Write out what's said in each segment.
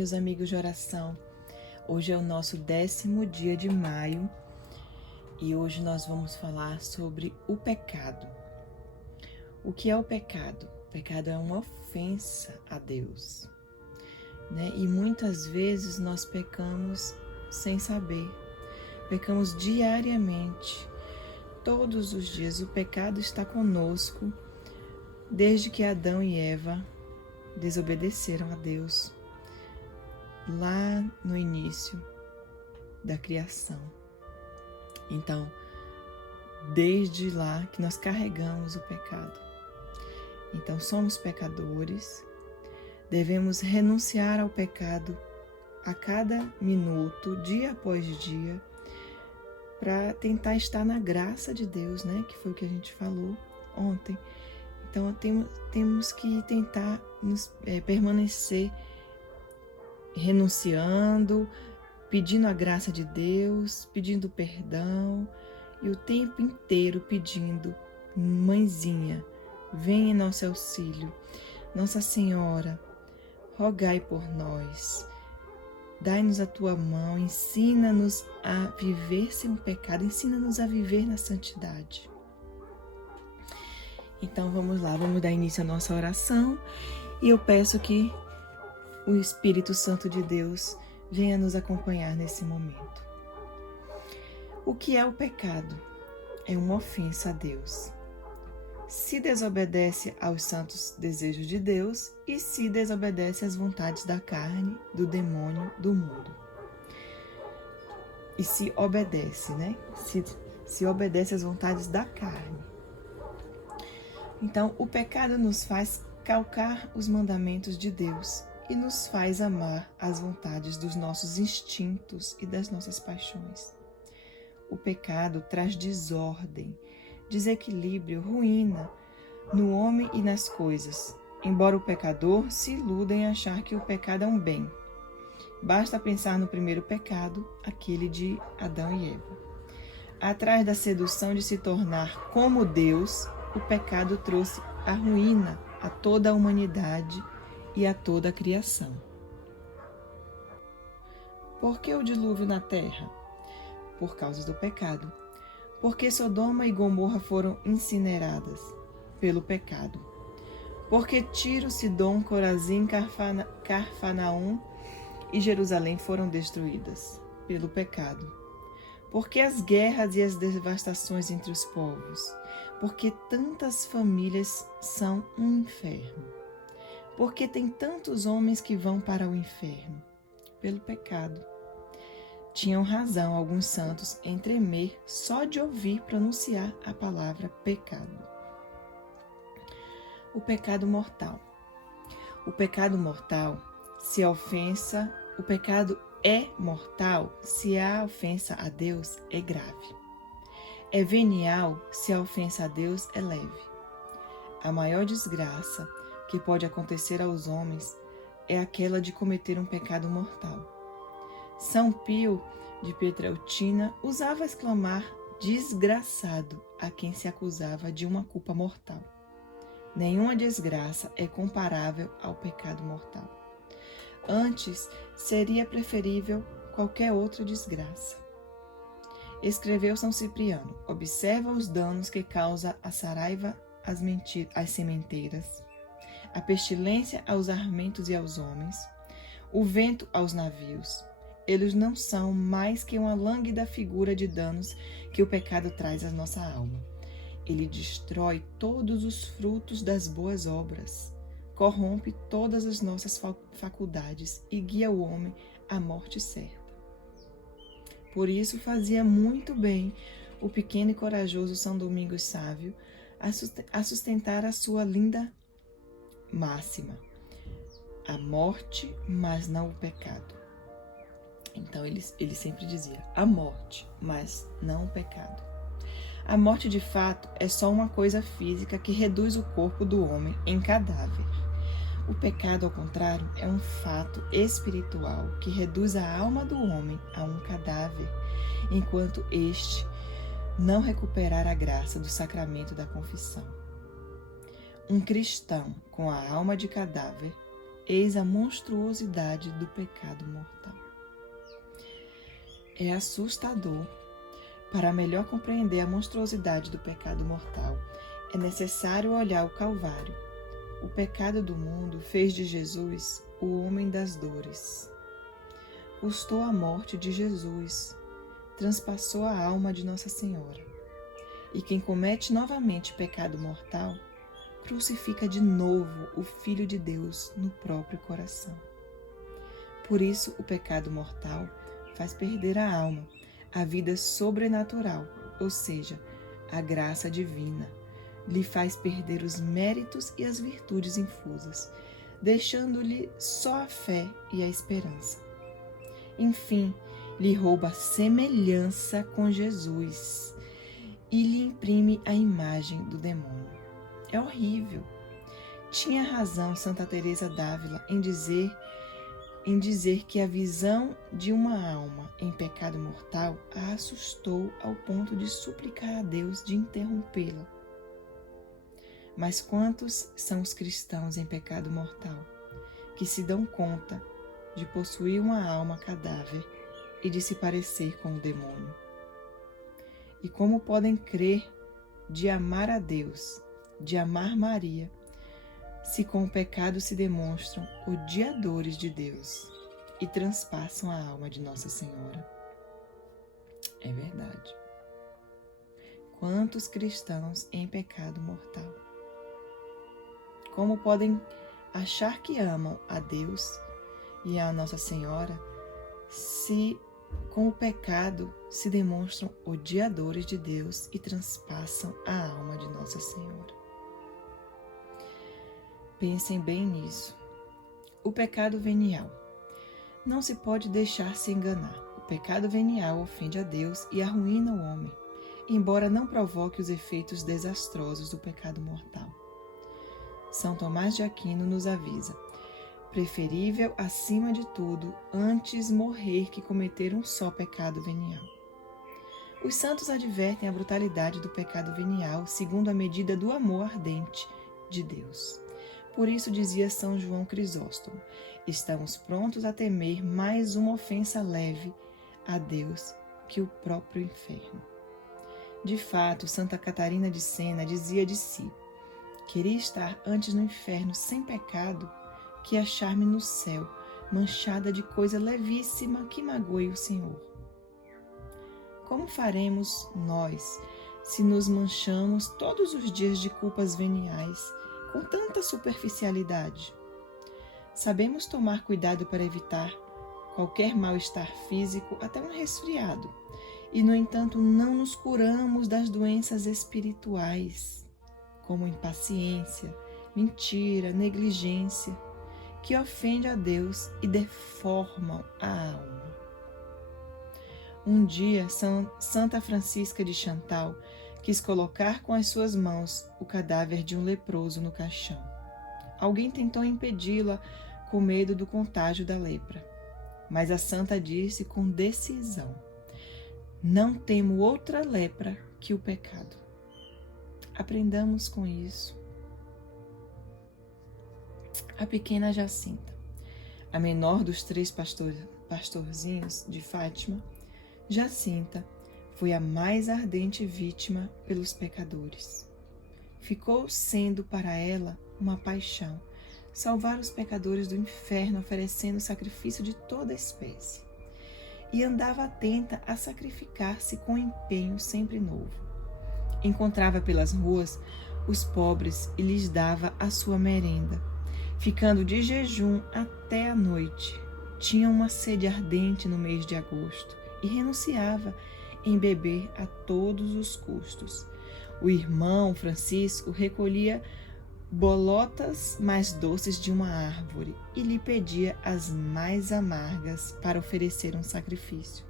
meus amigos de oração. Hoje é o nosso 10º dia de maio e hoje nós vamos falar sobre o pecado. O que é o pecado? O pecado é uma ofensa a Deus, né? E muitas vezes nós pecamos sem saber. Pecamos diariamente, todos os dias. O pecado está conosco desde que Adão e Eva desobedeceram a Deus, lá no início da criação. Então, desde lá que nós carregamos o pecado. Então, somos pecadores, devemos renunciar ao pecado a cada minuto, dia após dia, para tentar estar na graça de Deus, né? Que foi o que a gente falou ontem. Então, temos que tentar permanecer renunciando, pedindo a graça de Deus, pedindo perdão e o tempo inteiro pedindo: Mãezinha, vem em nosso auxílio. Nossa Senhora, rogai por nós. Dai-nos a tua mão, ensina-nos a viver sem o pecado, ensina-nos a viver na santidade. Então vamos lá, vamos dar início à nossa oração e eu peço que o Espírito Santo de Deus venha nos acompanhar nesse momento. O que é o pecado? É uma ofensa a Deus. Se desobedece aos santos desejos de Deus e se desobedece às vontades da carne, do demônio, do mundo. E se obedece, né? Se obedece às vontades da carne. Então, o pecado nos faz calcar os mandamentos de Deus e nos faz amar as vontades dos nossos instintos e das nossas paixões. O pecado traz desordem, desequilíbrio, ruína no homem e nas coisas, embora o pecador se iluda em achar que o pecado é um bem. Basta pensar no primeiro pecado, aquele de Adão e Eva. Atrás da sedução de se tornar como Deus, o pecado trouxe a ruína a toda a humanidade e a toda a criação. Por que o dilúvio na terra? Por causa do pecado. Porque Sodoma e Gomorra foram incineradas? Pelo pecado. Porque Tiro, Sidom, Corazim, Carfanaum e Jerusalém foram destruídas? Pelo pecado. Porque as guerras e as devastações entre os povos? Porque tantas famílias são um inferno? Porque tem tantos homens que vão para o inferno? Pelo pecado. Tinham razão alguns santos em tremer só de ouvir pronunciar a palavra pecado. O pecado mortal. O pecado mortal, se a ofensa, o pecado é mortal se a ofensa a Deus é grave. É venial se a ofensa a Deus é leve. A maior desgraça que pode acontecer aos homens é aquela de cometer um pecado mortal. São Pio de Pietrelcina usava exclamar desgraçado a quem se acusava de uma culpa mortal. Nenhuma desgraça é comparável ao pecado mortal. Antes, seria preferível qualquer outra desgraça. Escreveu São Cipriano: observa os danos que causa a saraiva às sementeiras, a pestilência aos armentos e aos homens, o vento aos navios. Eles não são mais que uma lânguida figura de danos que o pecado traz à nossa alma. Ele destrói todos os frutos das boas obras, corrompe todas as nossas faculdades e guia o homem à morte certa. Por isso fazia muito bem o pequeno e corajoso São Domingos Sávio a sustentar a sua linda máxima: a morte, mas não o pecado. Então ele sempre dizia: a morte, mas não o pecado. A morte de fato é só uma coisa física que reduz o corpo do homem em cadáver. O pecado, ao contrário, é um fato espiritual que reduz a alma do homem a um cadáver, enquanto este não recuperar a graça do sacramento da confissão. Um cristão com a alma de cadáver eis a monstruosidade do pecado mortal. É assustador. Para melhor compreender a monstruosidade do pecado mortal, é necessário olhar o Calvário. O pecado do mundo fez de Jesus o homem das dores. Custou a morte de Jesus, transpassou a alma de Nossa Senhora. E quem comete novamente pecado mortal, crucifica de novo o Filho de Deus no próprio coração. Por isso, o pecado mortal faz perder a alma, a vida sobrenatural, ou seja, a graça divina, lhe faz perder os méritos e as virtudes infusas, deixando-lhe só a fé e a esperança. Enfim, lhe rouba a semelhança com Jesus e lhe imprime a imagem do demônio. É horrível. Tinha razão Santa Teresa d'Ávila em dizer que a visão de uma alma em pecado mortal a assustou ao ponto de suplicar a Deus de interrompê-la. Mas quantos são os cristãos em pecado mortal que se dão conta de possuir uma alma cadáver e de se parecer com o demônio? E como podem crer de amar a Deus, de amar Maria, se com o pecado se demonstram odiadores de Deus e transpassam a alma de Nossa Senhora? É verdade. Quantos cristãos em pecado mortal? Como podem achar que amam a Deus e a Nossa Senhora se com o pecado se demonstram odiadores de Deus e transpassam a alma de Nossa Senhora? Pensem bem nisso. O pecado venial. Não se pode deixar se enganar. O pecado venial ofende a Deus e arruína o homem, embora não provoque os efeitos desastrosos do pecado mortal. São Tomás de Aquino nos avisa: preferível, acima de tudo, antes morrer que cometer um só pecado venial. Os santos advertem a brutalidade do pecado venial segundo a medida do amor ardente de Deus. Por isso dizia São João Crisóstomo: estamos prontos a temer mais uma ofensa leve a Deus que o próprio inferno. De fato, Santa Catarina de Sena dizia de si: queria estar antes no inferno sem pecado que achar-me no céu, manchada de coisa levíssima que magoe o Senhor. Como faremos nós se nos manchamos todos os dias de culpas veniais com tanta superficialidade? Sabemos tomar cuidado para evitar qualquer mal-estar físico, até um resfriado, e, no entanto, não nos curamos das doenças espirituais, como impaciência, mentira, negligência, que ofendem a Deus e deformam a alma. Um dia, Santa Francisca de Chantal quis colocar com as suas mãos o cadáver de um leproso no caixão. Alguém tentou impedi-la com medo do contágio da lepra, mas a santa disse com decisão: não temo outra lepra que o pecado. Aprendamos com isso. A pequena Jacinta, a menor dos 3 pastorzinhos de Fátima, Jacinta foi a mais ardente vítima pelos pecadores. Ficou sendo para ela uma paixão salvar os pecadores do inferno, oferecendo sacrifício de toda espécie. E andava atenta a sacrificar-se com empenho sempre novo. Encontrava pelas ruas os pobres e lhes dava a sua merenda, ficando de jejum até a noite. Tinha uma sede ardente no mês de agosto e renunciava em beber a todos os custos. O irmão Francisco recolhia bolotas mais doces de uma árvore e lhe pedia as mais amargas para oferecer um sacrifício.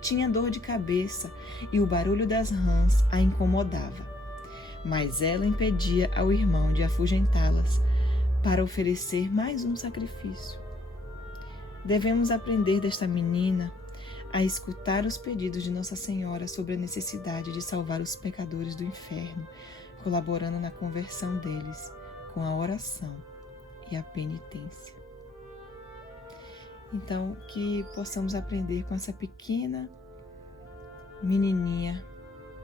Tinha dor de cabeça e o barulho das rãs a incomodava, mas ela impedia ao irmão de afugentá-las para oferecer mais um sacrifício. Devemos aprender desta menina a escutar os pedidos de Nossa Senhora sobre a necessidade de salvar os pecadores do inferno, colaborando na conversão deles com a oração e a penitência. Então, que possamos aprender com essa pequena menininha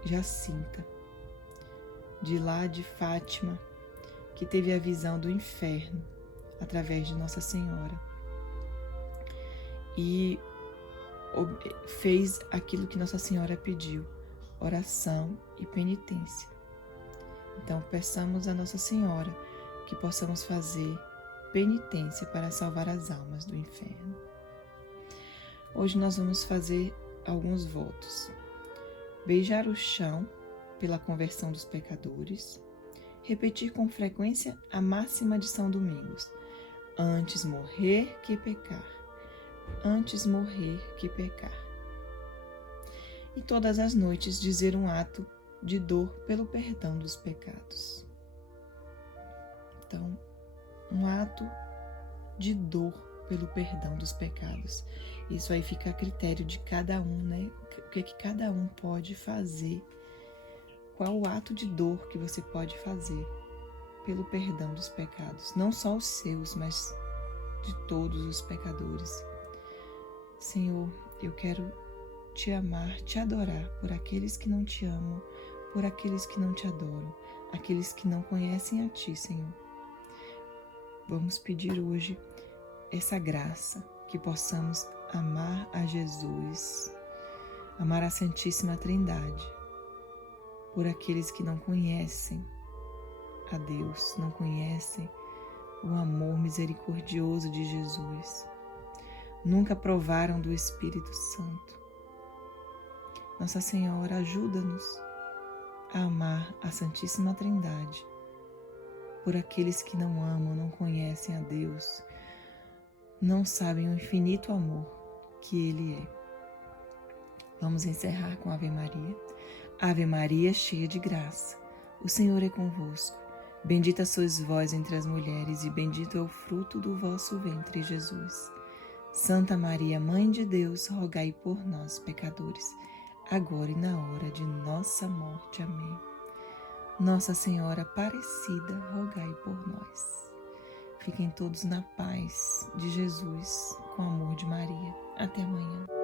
Jacinta, de lá de Fátima, que teve a visão do inferno através de Nossa Senhora e fez aquilo que Nossa Senhora pediu, oração e penitência. Então, peçamos a Nossa Senhora que possamos fazer penitência para salvar as almas do inferno. Hoje nós vamos fazer alguns votos. Beijar o chão pela conversão dos pecadores. Repetir com frequência a máxima de São Domingos. Antes morrer que pecar. Antes morrer que pecar. E todas as noites dizer um ato de dor pelo perdão dos pecados. Então, um ato de dor pelo perdão dos pecados. Isso aí fica a critério de cada um, né? O que cada um pode fazer. Qual o ato de dor que você pode fazer pelo perdão dos pecados? Não só os seus, mas de todos os pecadores. Senhor, eu quero te amar, te adorar por aqueles que não te amam, por aqueles que não te adoram, aqueles que não conhecem a ti, Senhor. Vamos pedir hoje essa graça, que possamos amar a Jesus, amar a Santíssima Trindade, por aqueles que não conhecem a Deus, não conhecem o amor misericordioso de Jesus, nunca provaram do Espírito Santo. Nossa Senhora, ajuda-nos a amar a Santíssima Trindade, por aqueles que não amam, não conhecem a Deus, não sabem o infinito amor que Ele é. Vamos encerrar com Ave Maria. Ave Maria, cheia de graça, o Senhor é convosco. Bendita sois vós entre as mulheres, e bendito é o fruto do vosso ventre, Jesus. Santa Maria, Mãe de Deus, rogai por nós, pecadores, agora e na hora de nossa morte. Amém. Nossa Senhora Aparecida, rogai por nós. Fiquem todos na paz de Jesus, com o amor de Maria. Até amanhã.